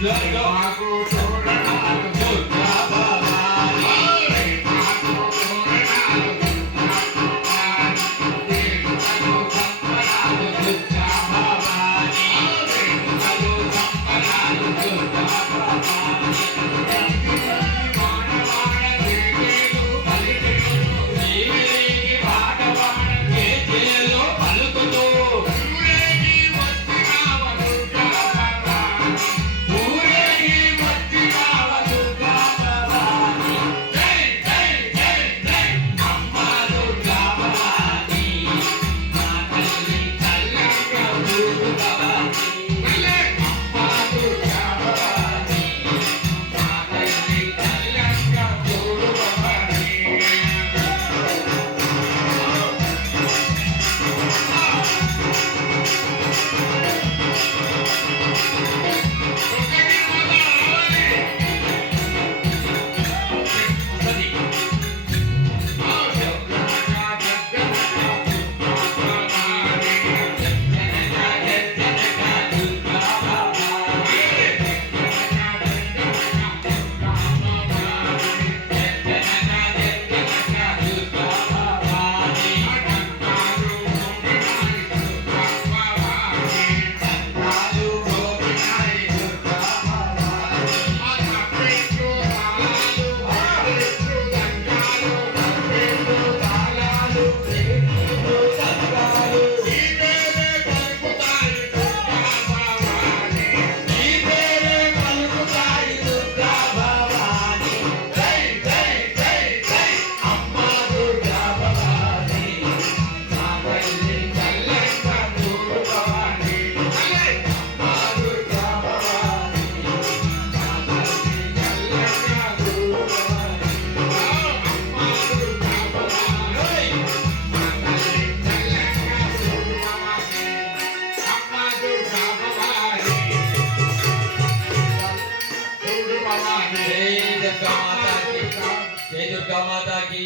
લો લો जय दुर्गा माता की